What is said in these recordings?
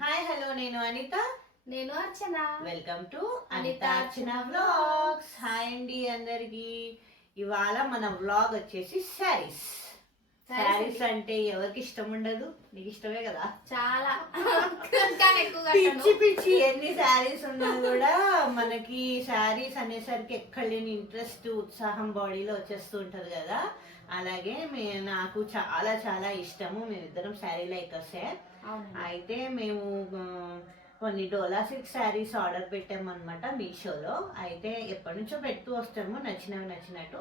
Hi hello నేను అనిత నేను Archana. Welcome to Anitha Archana vlogs. Hi అండి అందరికి. ఇవాళ మన వ్లాగ్ వచ్చేసి శారీస్. శారీస్ అంటే ఎవరికి ఇష్టం ఉండదు? నీకు ఇష్టమే కదా. చాలా పిచ్చి పిచ్చి ఎన్ని శారీస్ ఉన్నా కూడా మనకి శారీస్ అనేసరికి ఎక్కడ లేని ఇంట్రెస్ట్ ఉత్సాహం బాడీలో వచ్చేస్తూ ఉంటది కదా. అలాగే నాకు చాలా చాలా ఇష్టము. మేమిద్దరం శారీ లైకర్సే. అయితే మేము కొన్ని డోలా సిల్క్ శారీస్ ఆర్డర్ పెట్టామన్నమాట మీషోలో. అయితే ఎప్పటి నుంచో పెడుతూ వస్తాము, నచ్చినట్టు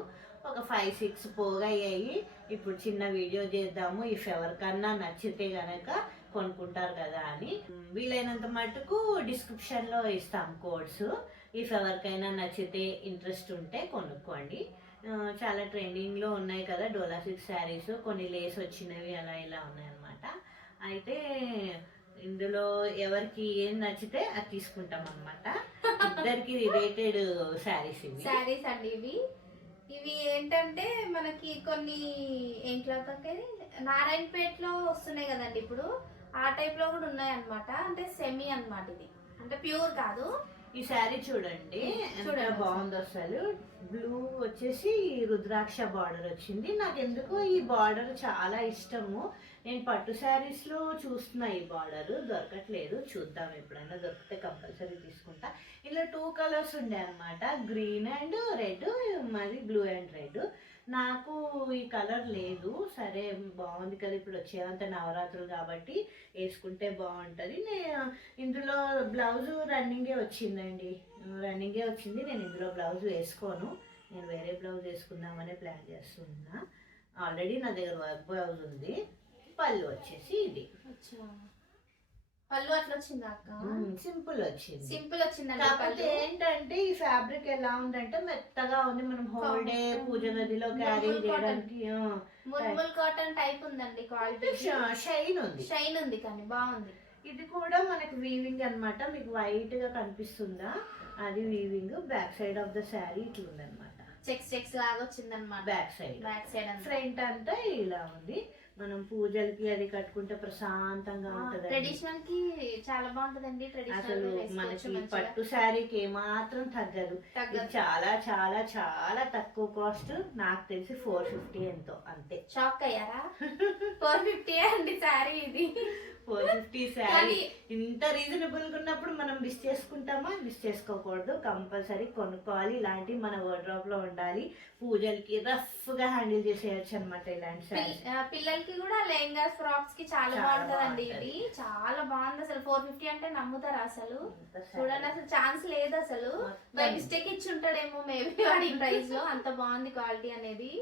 ఒక 5-6 పోగా అయ్యాయి. ఇప్పుడు చిన్న వీడియో చేద్దాము, ఇఫ్ ఎవరికన్నా నచ్చితే గనక కొనుక్కుంటారు కదా అని. వీలైనంత మటుకు డిస్క్రిప్షన్లో ఇస్తాం కోడ్స్. ఇఫ్ ఎవరికైనా నచ్చితే ఇంట్రెస్ట్ ఉంటే కొనుక్కోండి. చాలా ట్రెండింగ్లో ఉన్నాయి కదా డోలా సిల్క్ శారీస్. కొన్ని లేస్ వచ్చినవి అలా ఇలా ఉన్నాయన్నమాట. అయితే ఇందులో ఎవరికి ఏం నచ్చితే అది తీసుకుంటాం అనమాట. ఇద్దరికి రిలేటెడ్ శారీస్ అండి ఇవి ఏంటంటే మనకి కొన్ని ఏం క్లాత్ అంటే నారాయణపేటలో వస్తున్నాయి కదండి ఇప్పుడు. ఆ టైప్ లో కూడా ఉన్నాయి అనమాట. అంటే సెమీ అన్నమాట. ఇది అంటే ప్యూర్ కాదు. ఈ శారీ చూడండి ఎంత బాగుందో అసలు. బ్లూ వచ్చేసి రుద్రాక్ష బార్డర్ వచ్చింది. నాకు ఎందుకో ఈ బార్డర్ చాలా ఇష్టము. నేను పట్టు శారీస్ లో చూస్తున్నా ఈ బార్డర్ దొరకట్లేదు. చూద్దాం, ఎప్పుడైనా దొరికితే కంపల్సరీ తీసుకుంటా. ఇలా 2 కలర్స్ ఉండే అనమాట, గ్రీన్ అండ్ రెడ్, మరి బ్లూ అండ్ రెడ్. నాకు ఈ కలర్ లేదు. సరే బాగుంది కదా, ఇప్పుడు వచ్చేదంత నవరాత్రులు కాబట్టి వేసుకుంటే బాగుంటుంది. ఇందులో బ్లౌజ్ రన్నింగే వచ్చిందండి. నేను ఇందులో బ్లౌజ్ వేసుకోను. నేను వేరే బ్లౌజ్ వేసుకుందామనే ప్లాన్ చేస్తున్నా. ఆల్రెడీ నా దగ్గర వర్క్ బ్లౌజ్ ఉంది. పళ్ళు వచ్చేసి ఇది. పళ్ళు అట్లా వచ్చిందా అక్క? సింపుల్ వచ్చింది. కాకపోతే ఏంటంటే ఈ ఫ్యాబ్రిక్ ఎలా ఉందంటే మెత్తగా ఉంది. మనం హోల్ డే పూజ గదిలో క్యారీ చేయడానికి. ముర్ముల్ కాటన్ టైప్ ఉందండి. క్వాలిటీ షైన్ ఉంది కానీ బాగుంది. ఇది కూడా మనకి వీవింగ్ అన్నమాట. మీకు వైట్ గా కనిపిస్తుందా? అది weaving. Back side of the sari ఇట్లా ఉంది అనమాట. చెక్స్ లాగా వచ్చింది అనమాట. బ్యాక్ సైడ్ ఫ్రంట్ అంతా ఇలా ఉంది. మనం పూజలకి అది కట్టుకుంటే ప్రశాంతంగా ఉంటది. ట్రెడిషనల్ కి చాలా బాగుంటదండి. అసలు మనకి పట్టు శారీకి ఏమాత్రం తగ్గదు. చాలా చాలా చాలా తక్కువ కాస్ట్. నాకు తెలిసి 450 ఎంతో, అంతే. షాక్ అయ్యారా? 450 అండి శారీ ఇది. 450 శారీ ఇంత రీజనబుల్ గా ఉన్నప్పుడు మనం మిస్ చేసుకుంటామా? మిస్ చేసుకోకూడదు, కంపల్సరీ కొనుక్కోవాలి. ఇలాంటివి మన వార్డ్రోబ్ లో ఉండాలి. పూజలకి రఫ్ గా హ్యాండిల్ చేసేయచ్చు అనమాట ఇలాంటి శారీ. పిల్లలకి కూడా లెహంగాస్, ఫ్రాక్స్ కి చాలా బాగుంటదండి. ఇది చాలా బాగుంది అసలు. 450 అంటే నమ్ముతారా అసలు? చూడండి, అసలు ఛాన్స్ లేదు అసలు. బై మిస్టేక్ ఇచ్చి ఉంటాడేమో మేబీ వాడి ప్రైస్ లో. అంత బాగుంది క్వాలిటీ అనేది.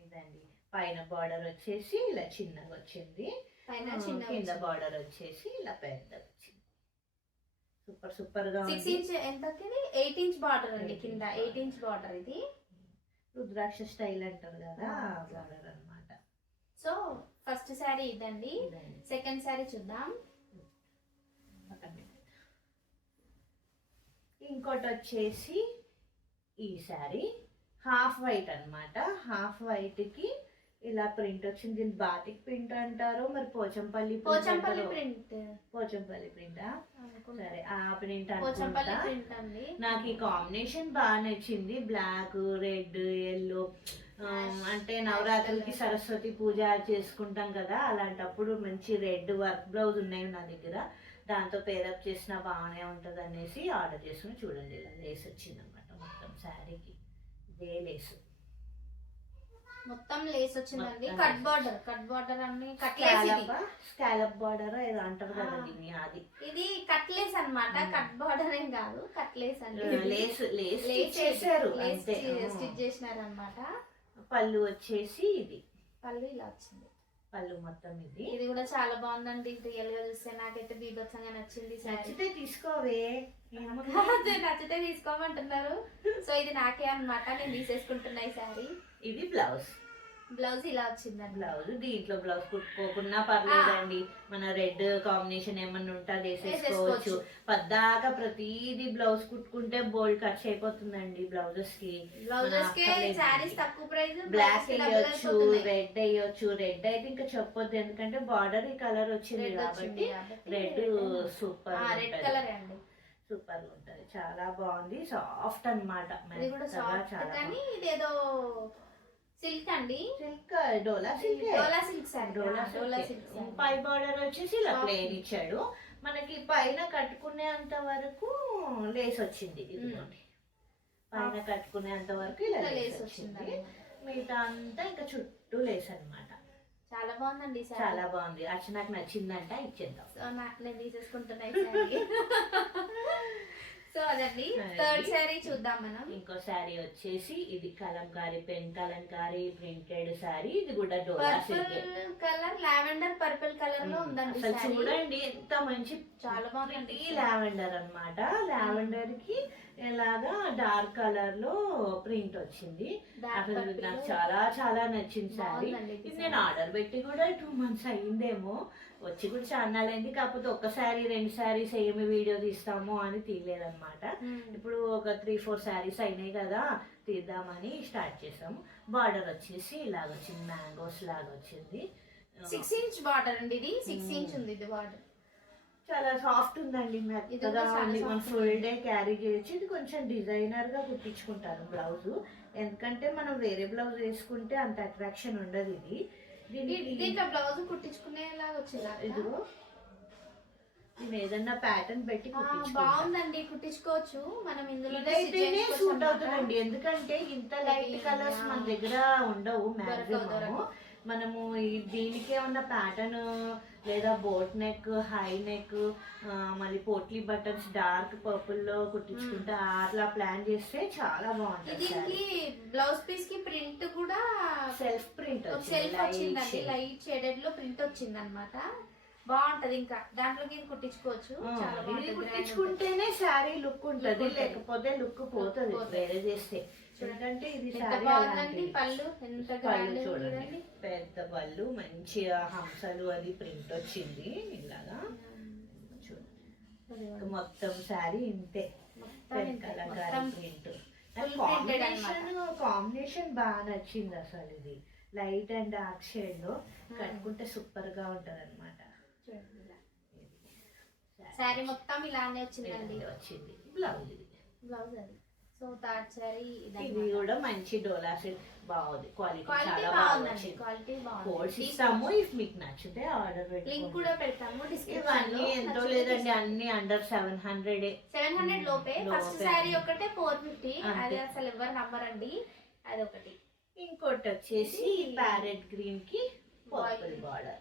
ఇదండి పైన బార్డర్ వచ్చేసి ఇలా చిన్నగా వచ్చింది. కింద బార్డర్ వచ్చేసి ఇలా పెద్ద వచ్చింది. సూపర్ గా 6 ఇంచ్ ఎంతకి? 8 ఇంచ్ బార్డర్ అండి. కింద 8 ఇంచ్ బార్డర్. ఇది రుద్రాక్ష స్టైల్ అంటారు కదా, బార్డర్ అన్నమాట. సో ఫస్ట్ శారీ ఇదండి. సెకండ్ శారీ చూద్దాం. ఇంకోటి వచ్చేసి ఈ శారీ హాఫ్ వైట్ అన్నమాట. హాఫ్ వైట్ కి ఇలా ప్రింట్ వచ్చింది. దీన్ని బాతిక్ ప్రింట్ అంటారు, మరి పోచంపల్లి ప్రింట్. సరే, ఆ ప్రింట్ అనుకుంటా. నాకు ఈ కాంబినేషన్ బాగా నచ్చింది. Black, red, yellow. అంటే నవరాత్రులకి సరస్వతి పూజ చేసుకుంటాం కదా, అలాంటప్పుడు మంచి రెడ్ వర్క్ బ్లౌజ్ ఉన్నాయి నా దగ్గర. దాంతో పేరప్ చేసిన బాగానే ఉంటది అనేసి ఆర్డర్ చేసుకుని. చూడండి, ఇలా లేస్ వచ్చింది అనమాట మొత్తం శారీకి. ఇదే లేస్, మొత్తం లేస్ వచ్చిందండి. కట్ బార్డర్ అన్ని స్కాలప్ బార్డర్ ఏదో అంటారు కదా దీన్ని. అది ఇది కట్ లేస్ అన్నమాట. కట్ బార్డర్ ఏం కాదు, కట్ లేస్ అండి. లేస్ చేశారు, స్టిచ్ చేసినారు అన్నమాట. పళ్ళు వచ్చేసి ఇది. పళ్ళు ఇలా వచ్చింది. పళ్ళు మొత్తం ఇది కూడా చాలా బాగుందండి. రియల్ గా చూస్తే నాకైతే బీభత్సంగా నచ్చింది. నచ్చితే తీసుకోవే, నచ్చితే తీసుకోమంటున్నారు. సో ఇది నాకే అన్నమాట. నేను తీసేసుకుంటున్నా ఈ శారీ. ఇది బ్లౌజ్. బ్లౌజ్ ఇలా వచ్చిందండి. బ్లౌజ్ దీంట్లో బ్లౌజ్ కుట్టుకోకున్నా పర్లేదండి, మన రెడ్ కాంబినేషన్ ఏమన్నా ఉంటే అది వేసేసుకోవచ్చు. పద్దాకా ప్రతిదీ బ్లౌజ్ కుట్టుకుంటే బోల్డ్ ఖర్చు అయిపోతుందండి బ్లౌజెస్ కి. బ్లాక్ వేయొచ్చు, రెడ్ వేయొచ్చు. రెడ్ అయితే ఇంకా చెప్పొద్దు, ఎందుకంటే బార్డర్ ఈ కలర్ వచ్చింది కాబట్టి రెడ్ సూపర్ సూపర్ ఉంటది. చాలా బాగుంది, సాఫ్ట్ అన్నమాట. కానీ ఇదేదో సిల్క్ అండి, సిల్క్ డోలా సిల్క్. పై బార్డర్ వచ్చేసి ఇలా ప్లేన్ ఇచ్చాడు మనకి. పైన కట్టుకునేంత వరకు లేస్ వచ్చింది. ఇదిగోండి పైన కట్టుకునేంత వరకు ఇలా లేస్ వచ్చింది. మిగతా అంతా ఇంకా చుట్టూ లేస్ అన్నమాట. చాలా బాగుందండి, చాలా బాగుంది. అర్చనకు నచ్చిందంట, ఇచ్చేద్దాం. సో నేను తీసేసుకుంటున్నా. సో అదండి థర్డ్ శారీ చూద్దాం మనం. ఇంకో శారీ వచ్చేసి ఇది కలంకారీ, పెన్ కలంకారీ ప్రింటెడ్ శారీ. ఇది కూడా Dola silk colour, lavender purple colour లో ఉందండి. అసలు చూడండి ఎంత మంచి, చాలా బాగుంది. లావెండర్ అన్నమాట. లావెండర్ కి ఇలాగా డార్క్ కలర్ లో ప్రింట్ వచ్చింది. అసలు నాకు చాలా చాలా నచ్చింది శారీ. ఇది నేను ఆర్డర్ పెట్టి కూడా 2 months అయిందేమో, వచ్చి కూడా చాలా అయింది. కాకపోతే ఒక శారీ 2 శారీస్ ఏమి వీడియో తీస్తామో అని తీయలేదన్నమాట. ఇప్పుడు ఒక 3-4 శారీస్ అయినాయి కదా, తీద్దామని స్టార్ట్ చేసాము. బార్డర్ వచ్చేసి ఇలాగ వచ్చింది, మ్యాంగోస్ లాగా వచ్చింది. 6 inch బార్డర్ అండి, ఇది 6 inch ఉంది ఇది బార్డర్. చాలా సాఫ్ట్ ఉందండి, మెత్తగా ఉంది. మనం ఫుల్ డే క్యారీ చేయొచ్చు. ఇది కొంచెం డిజైనర్ గా కుట్టించుకుంటారు బ్లౌజ్, ఎందుకంటే మనం వేరే బ్లౌజ్ వేసుకుంటే అంత అట్రాక్షన్ ఉండదు. ఇది దీంట్లో బ్లౌజ్ కుట్టించుకునేలాగా వచ్చింది. ఇదిగో నేను ఏదన్నా ప్యాటర్న్ పెట్టి బాగుందండి, కుట్టించుకోవచ్చు మనం. ఇందులో సూట్ అవుతుందండి, ఎందుకంటే ఇంత లైట్ కలర్స్ మన దగ్గర ఉండవు మాక్సిమం. మనము దీనికే ఉన్న ప్యాటర్న్ లేదా బోట్ నెక్, హై నెక్, మళ్ళీ పోట్లీ బటన్స్ డార్క్ పర్పుల్ లో కుట్టించుకుంటే అట్లా ప్లాన్ చేస్తే చాలా బాగుంటుంది. దీనికి బ్లౌజ్ పీస్ కి ప్రింట్ కూడా సెల్ఫ్ ప్రింట్ వచ్చిందండి, లైట్ షేడెడ్ లో ప్రింట్ వచ్చింది అన్నమాట. బాగుంటది, ఇంకా దాంట్లోకి కుట్టించుకోవచ్చు. కుట్టించుకుంటేనే శారీ లుక్ ఉంటది, లేకపోతే లుక్ పోతుంది వేరే చేస్తే. ఎందుకంటే ఇది పళ్ళు చూడండి, పెద్ద పళ్ళు, మంచిగా హంసలు అది ప్రింట్ వచ్చింది ఇలాగా. చూడండి మొత్తం శారీ ఇంతే, కలంకారీ ప్రింట్. కాంబినేషన్ బాగా నచ్చింది అసలు. ఇది లైట్ అండ్ డార్క్ షేడ్ లో కట్టుకుంటే సూపర్ గా ఉంటది అనమాట. శారీ మొత్తం ఇలానే వచ్చిందండి. వచ్చింది బ్లౌజ్, బ్లౌజ్ అది. సో థర్డ్ శారీ ఇది కూడా మంచి డోలా సిల్క్, బాగుంది. క్వాలిటీ చాలా బాగుంది, క్వాలిటీ బాగుంది. కోడ్స్ ఇస్తాము, ఇఫ్ మీకు నచ్చితే ఆర్డర్ పెట్టుకోండి. లింక్ కూడా పెడతాము డిస్క్రిప్షన్ ఇవన్నీ ఎంతో లేదండి, అన్ని అండర్ 700 లోపే. ఫస్ట్ శారీ ఒకటే 450, అది అసలు ఎవరు నమ్మరండి. అది ఒకటి. ఇంకోటి వచ్చేసి ప్యారెట్ గ్రీన్ కి పర్పుల్ బార్డర్,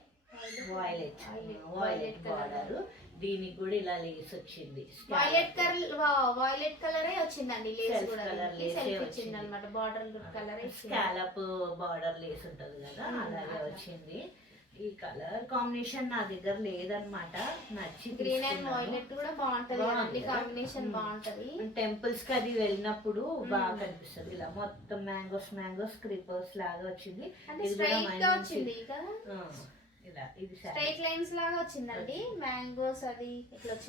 వాయిలెట్ బార్డర్. దీనికి కూడా ఇలా లేస్ వచ్చింది, వాయిలెట్ కలరే వచ్చిందండి. లేస్ కూడా వచ్చింది అన్నమాట, border colour scallop border lace ఉంటది కదా, అలాగే వచ్చింది. ఈ కలర్ కాంబినేషన్ నా దగ్గర లేదనమాట, నచ్చి గ్రీన్ అండ్ వాయిలెట్ కూడా బాగుంటది, కాంబినేషన్ బాగుంటది. టెంపుల్స్ కి అది వెళ్ళినప్పుడు బాగా కనిపిస్తుంది. ఇలా మొత్తం మ్యాంగోస్ క్రీపర్స్ లాగా వచ్చింది. స్ట్రైట్ లైన్స్ లాగా వచ్చిందండి. మ్యాంగోస్ అది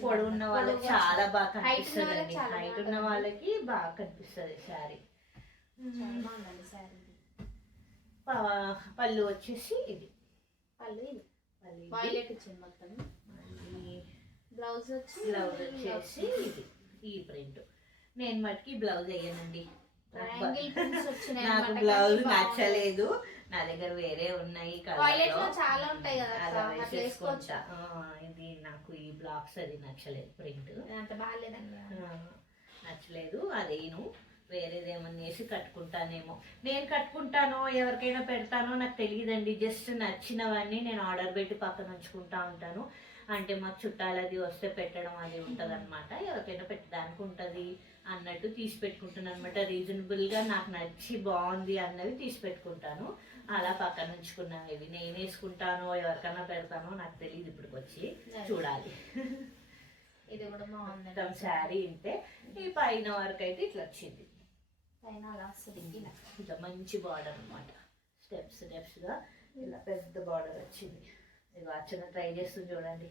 పొడవున్న వాళ్ళకి చాలా బాగా కనిపిస్తుంది, హైట్ ఉన్న వాళ్ళకి బాగా కనిపిస్తుంది శారీ. పళ్ళు వచ్చేసి ఇది, పళ్ళు వైలెట్ వచ్చింది మొత్తం. బ్లౌజ్ వచ్చేసి ఇది ఈ ప్రింట్. నేను మటుకి బ్లౌజ్ వేయనండి, నాకు బ్లౌజ్ నచ్చలేదు. నా దగ్గర వేరే ఉన్నాయి, చాలా ఉంటాయి కదా, అలా వేసేసుకుంటా. ఇది నాకు ఈ బ్లాక్స్ అది నచ్చలేదు, ప్రింట్ నచ్చలేదు. అదేను వేరేది ఏమన్నా వేసి కట్టుకుంటానేమో. నేను కట్టుకుంటానో ఎవరికైనా పెడతానో నాకు తెలియదండి. జస్ట్ నచ్చినవన్నీ నేను ఆర్డర్ పెట్టి పక్కన ఉంచుకుంటా ఉంటాను. అంటే మాకు చుట్టాలు అది వస్తే పెట్టడం అది ఉంటుంది అనమాట. ఎవరికైనా పెట్టడానికి ఉంటుంది అన్నట్టు తీసి పెట్టుకుంటాను అనమాట. రీజనబుల్గా నాకు నచ్చి బాగుంది అన్నవి తీసి పెట్టుకుంటాను. అలా పక్కన ఉంచుకున్నాను. ఇవి నేను వేసుకుంటానో ఎవరికైనా పెడతానో నాకు తెలియదు, ఇప్పటికి వచ్చి చూడాలి. ఇది కూడా బాగుంది. శారీ ఇంతే, ఈ పైన వరకు అయితే ఇట్లా వచ్చింది, పైన అలా వస్తుంది. ఇట్లా మంచి బార్డర్ అనమాట. స్టెప్స్గా ఇలా పెద్ద బార్డర్ వచ్చింది. ఇది అర్చన ట్రై చేస్తుంది చూడండి.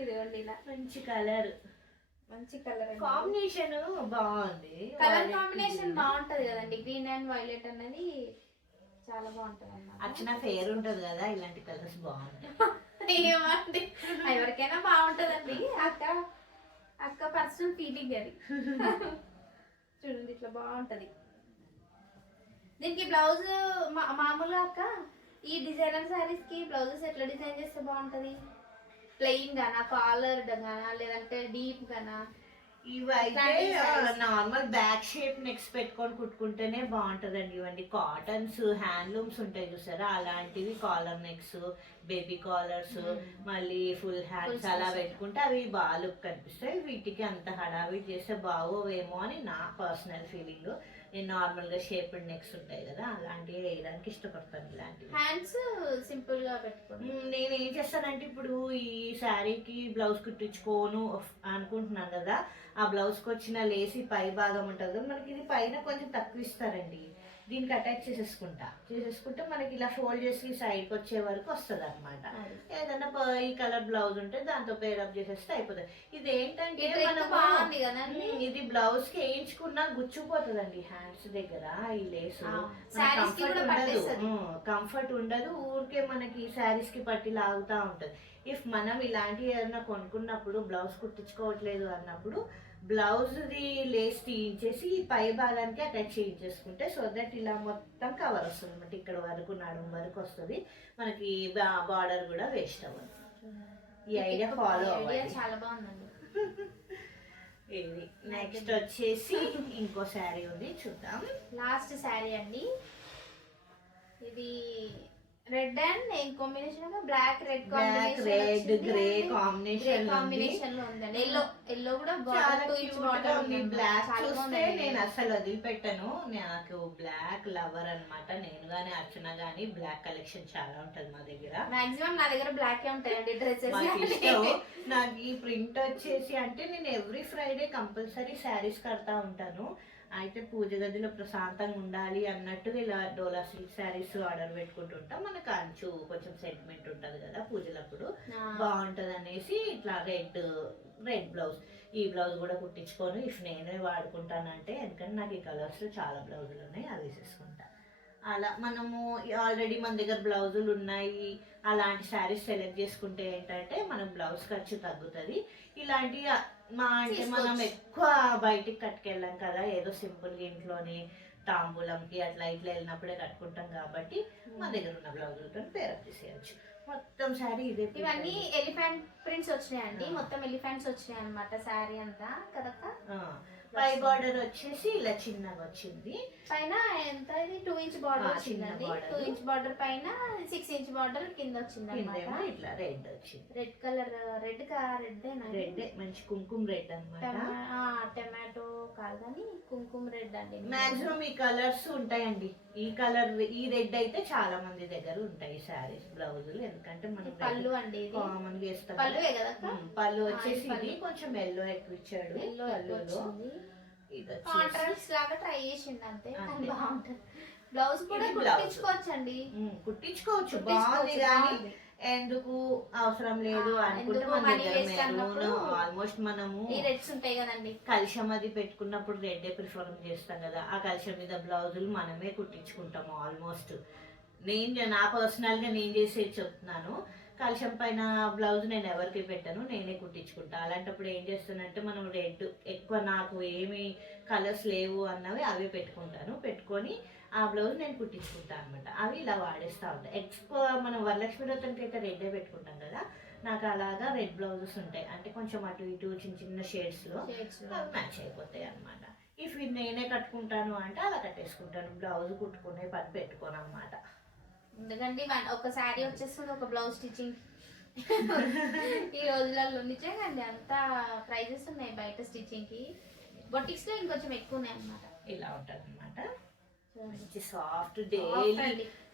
ఇదిగోండి ఇలా మంచి కలర్, మంచి కలర్ కాంబినేషన్ బాగుంది. కలర్ కాంబినేషన్ బాగుంటది కదండి. గ్రీన్ అండ్ వైలెట్ అనేది చాలా బాగుంటది అన్నమాట. అర్చన ఫేర్ ఉంటది కదా, ఇలాంటి కలర్స్ బాగుంటాయి. ఏమండి ఎవరికైనా బాగుంటదండి. అక్క పర్సనల్ ఫీలింగ్ అది. చూడండి ఇట్లా బాగుంటది. దీనికి బ్లౌజ్ మామూలుగా అక్క ఈ డిజైనర్ శారీస్ కి బ్లౌజెస్ ఎట్లా డిజైన్ చేస్తే బాగుంటది? ప్లెయిన్ గానా, కాలర్ గానా, లేదంటే డీప్ గానా? ఇవైతే నార్మల్ బ్యాక్ షేప్ నెక్స్ పెట్టుకొని కుట్టుకుంటేనే బాగుంటదండి. ఇవన్నీ కాటన్స్, హ్యాండ్లూమ్స్ ఉంటాయి చూసారా, అలాంటివి కాలర్ నెక్స్, బేబీ కాలర్స్, మళ్ళీ ఫుల్ హ్యాండ్స్ అలా పెట్టుకుంటే అవి బాగా లుక్ కనిపిస్తాయి. వీటికి అంత హడావిడి చేస్తే బాగోవేమో అని నా పర్సనల్ ఫీలింగ్. నేను నార్మల్ గా షేప్డ్ నెక్స్ ఉంటాయి కదా, అలాంటివి వేయడానికి ఇష్టపడతాను. ఇలాంటివి హ్యాండ్స్ సింపుల్ గా పెట్టుకోండి. నేను ఏం చేస్తానంటే ఇప్పుడు ఈ శారీకి బ్లౌజ్ కుట్టించుకోను అనుకుంటున్నాను కదా, ఆ బ్లౌజ్కి వచ్చిన లేసి పై భాగం ఉంటుంది కదా, మనకి ఇది పైన కొంచెం తక్కువ ఇస్తారండి. దీనికి అటాచ్ చేసేసుకుంటే మనకి ఇలా ఫోల్డ్ చేసి సైడ్కి వచ్చే వరకు వస్తుంది అనమాట. ఏదైనా ఈ కలర్ బ్లౌజ్ ఉంటే దాంతో పేరప్ చేసేస్తే అయిపోతుంది. ఇది ఏంటంటే ఇది బ్లౌజ్ కి వేయించుకున్నా గుచ్చుపోతుందండి హ్యాండ్స్ దగ్గర ఈ లేస్. కంఫర్ట్ ఉండదు, ఊరికే మనకి శారీస్ కి పట్టి లాగుతా ఉంటది. ఇఫ్ మనం ఇలాంటివి ఏదైనా కొనుక్కున్నప్పుడు బ్లౌజ్ కుట్టించుకోవట్లేదు అన్నప్పుడు బ్లౌజ్ది లేస్ తీయించేసి పై భాగానికి అటాచ్ చేయించేసుకుంటే సో దట్ ఇలా మొత్తం కవర్ వస్తుంది అనమాట. ఇక్కడ వరకు నడుము వరకు వస్తుంది, మనకి బార్డర్ కూడా వేస్ట్ అవ్వదు. ఈ ఐడియా ఫాలో అవ్వాలి. చాలా బాగుందండి. ఇది నెక్స్ట్ వచ్చేసి ఇంకో శారీ ఉంది, చూద్దాం. లాస్ట్ శారీ అండి. ఇది రెడ్ అండ్ ఏం combination? Black red red grey combination లో ఉందండి. ఎల్లో కూడా బ్లాక్ చూస్తే నేను అసలు వదిలిపెట్టను. నాకు బ్లాక్ లవర్ అన్నమాట. నేను గానీ అర్చన గానీ బ్లాక్ కలెక్షన్ చాలా ఉంటది మా దగ్గర. మాక్సిమం నా దగ్గర బ్లాక్ ఉంటాయండి డ్రెస్సెస్. నాకు ఈ ప్రింట్ వచ్చేసి అంటే నేను ఎవ్రీ ఫ్రైడే కంపల్సరీ శారీస్ కడతా ఉంటాను. అయితే పూజ గదిలో ప్రశాంతంగా ఉండాలి అన్నట్టుగా ఇలా డోలా సిల్క్ శారీస్ ఆర్డర్ పెట్టుకుంటుంటాం. మనకు అంచు కొంచెం సెంటిమెంట్ ఉంటుంది కదా పూజలప్పుడు, బాగుంటది అనేసి ఇట్లా రెడ్ బ్లౌజ్. ఈ బ్లౌజ్ కూడా కుట్టించుకొని ఇఫ్ నేనే వాడుకుంటానంటే, ఎందుకంటే నాకు ఈ కలర్స్ చాలా బ్లౌజులు ఉన్నాయి, అవి వేసేసుకుంటా. అలా మనము ఆల్రెడీ మన దగ్గర బ్లౌజులు ఉన్నాయి అలాంటి శారీస్ సెలెక్ట్ చేసుకుంటే ఏంటంటే మనకు బ్లౌజ్ ఖర్చు తగ్గుతుంది. ఇలాంటి అంటే మనం ఎక్కువ బయటికి కట్టుకెళ్ళాం కదా, ఏదో సింపుల్గా ఇంట్లోని తాంబూలంకి అట్లా ఇట్లా వెళ్ళినప్పుడే కట్టుకుంటాం కాబట్టి మన దగ్గర ఉన్న బ్లౌజులతో పేరప్ చేసేయచ్చు. మొత్తం శారీ ఇదే. ఇవన్నీ ఎలిఫెంట్ ప్రింట్స్ వచ్చినాయండి, మొత్తం ఎలిఫెంట్స్ వచ్చినాయి అనమాట శారీ అంతా కదక్క. పై బార్డర్ వచ్చేసి ఇలా చిన్నగా వచ్చింది. పైన ఎంత ఇది 2 ఇంచ్ బార్డర్ వచ్చిందండి. 2 ఇంచ్ బార్డర్ పైన 6 ఇంచ్ బార్డర్ కింద వచ్చింది అన్నమాట. ఇట్లా రెడ్ వచ్చింది. రెడ్ కలర్ రెడ్ రెడ్ మంచి కుంకుమ రెడ్ అన్నమాట. టమాటో కాదు కానీ కుంకుమ రెడ్ అండి. మాక్సిమం ఈ కలర్స్ ఉంటాయండి. ఈ కలర్ ఈ రెడ్ అయితే చాలా మంది దగ్గర ఉంటాయి శారీస్ బ్లౌజులు. ఎందుకంటే మనం పళ్ళు అండి కామన్ గా వేస్తాం. పళ్ళువే కదా. పళ్ళు వచ్చేసి ఇది కొంచెం ఎల్లో ఎక్కువ ఇచ్చాడు. పళ్ళులో కాంట్రాస్ట్ లాగా ట్రై చేసింది అంతే, కానీ బాగుంటుంది. బ్లౌజ్ కూడా కుట్టించుకోవచ్చండి. కుట్టించుకోవచ్చు, బాగుంది కానీ ఎందుకు అవసరం లేదు అనుకుంటే మన దగ్గర ఆల్మోస్ట్ మనము రెడ్స్ ఉంటాయి కదండి, కలశం అది పెట్టుకున్నప్పుడు రెడ్ ప్రిఫర్ చేస్తాం కదా, ఆ కలశం మీద బ్లౌజులు మనమే కుట్టించుకుంటాము ఆల్మోస్ట్. నా పర్సనల్ గా నేను చేసేది చెప్తున్నాను. కలశం పైన బ్లౌజ్ నేను ఎవరికి పెట్టాను, నేనే కుట్టించుకుంటా. అలాంటప్పుడు ఏం చేస్తానంటే మనం రెడ్ ఎక్కువ నాకు ఏమి కలర్స్ లేవు అన్నవి అవే పెట్టుకొని ఆ బ్లౌజ్ నేను కుట్టించుకుంటాను అనమాట. అవి ఇలా వాడేస్తూ ఉంటాయి. ఎక్కువ మనం వరలక్ష్మి వ్రతానికి అయితే రెడ్డే పెట్టుకుంటాం కదా, నాకు అలాగా రెడ్ బ్లౌజెస్ ఉంటాయి. అంటే కొంచెం అటు ఇటు చిన్న షేడ్స్లో అవి మ్యాచ్ అయిపోతాయి అనమాట. ఇఫ్ ఇది నేనే కట్టుకుంటాను అంటే అలా కట్టేసుకుంటాను, బ్లౌజ్ కుట్టుకునే పని పెట్టుకోను అనమాట. ఎందుకంటే ఒక శారీ వచ్చేస్తుంది, ఒక బ్లౌజ్ స్టిచ్చింగ్ ఈ రోజులలో నిజంగాండి అంత ప్రైజెస్ ఉన్నాయి బయట స్టిచ్చింగ్ కి. బొటిక్స్ లో ఇంకొంచెం ఎక్కువ ఉన్నాయి అన్నమాట. ఇలా ఉంటది అనమాట. మంచి సాఫ్ట్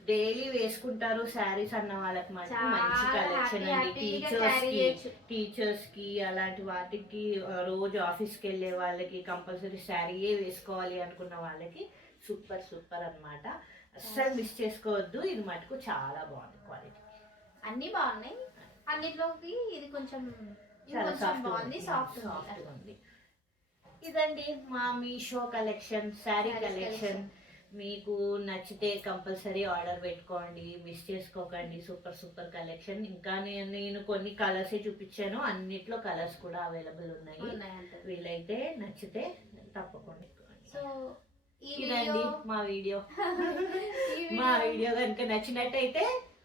డైలీ వేసుకుంటారు శారీస్ అన్న వాళ్ళకి మంచి కలెక్షన్ అండి. టీచర్స్ కి అలాంటి వాటికి రోజు ఆఫీస్కి వెళ్ళే వాళ్ళకి కంపల్సరీ శారీయే వేసుకోవాలి అనుకున్న వాళ్ళకి సూపర్ అన్నమాట. అస్సలు మిస్ చేసుకోవద్దు. ఇది మటుకు చాలా బాగుంది క్వాలిటీ. అన్ని బాగున్నాయి, అన్నిట్లోకి ఇది కొంచెం చాలా సాఫ్ట్ బాగుంది, సాఫ్ట్ ఉంది. ఇదండి మా మీషో కలెక్షన్, శారీ కలెక్షన్. మీకు నచ్చితే కంపల్సరీ ఆర్డర్ పెట్టుకోండి, మిస్ చేసుకోకండి. Super super collection. ఇంకా నేను కొన్ని కలర్స్ చూపించాను, అన్నిట్లో కలర్స్ కూడా అవైలబుల్ ఉన్నాయి. వీలైతే నచ్చితే తప్పకుండా. సో ఇదండి మా వీడియో. మా వీడియో కనుక నచ్చినట్టయితే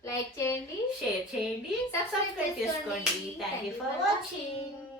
లైక్ చేయండి, షేర్ చేయండి, సబ్స్క్రైబ్ చేసుకోండి. Thank you for watching.